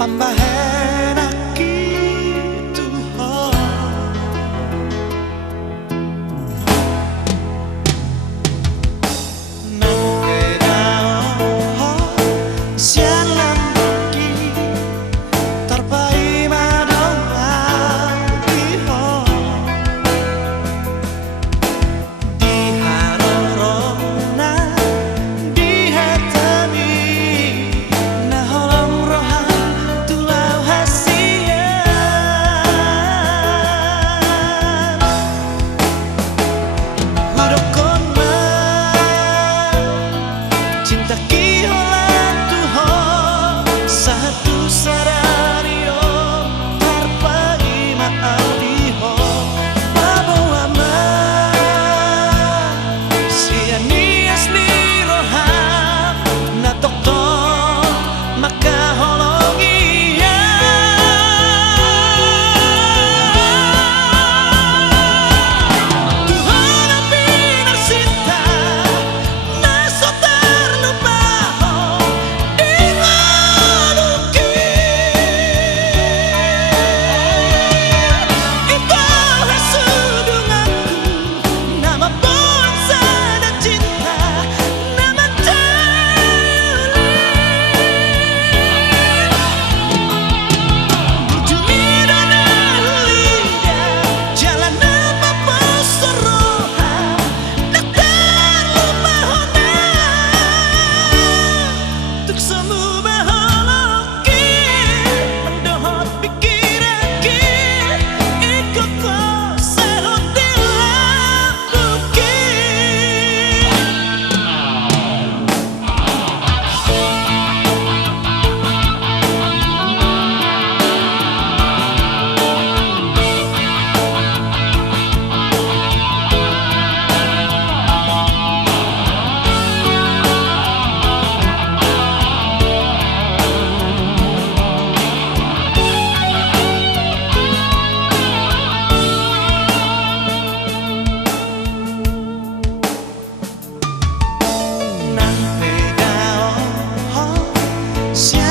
tambah enak gitu. Nang pedao sialan lagi tarpai madong diho di harorona di hatami na holam rohan tulau hasian hudokon cinta kiholan tuho satu sarario tarpai maaliho babawa sianias ni roham na doktor makaholongi Tuhan ang pinarsita na sa ternubaho ingaluki ito ay sudunganku na mabuang sana cinta na matuli Bujumida na hulida jalan na mapasoroha nagdarumahona tuk semu baholoki mendohot pikiraki ikut ko sarot dilakuki Nang pedao siya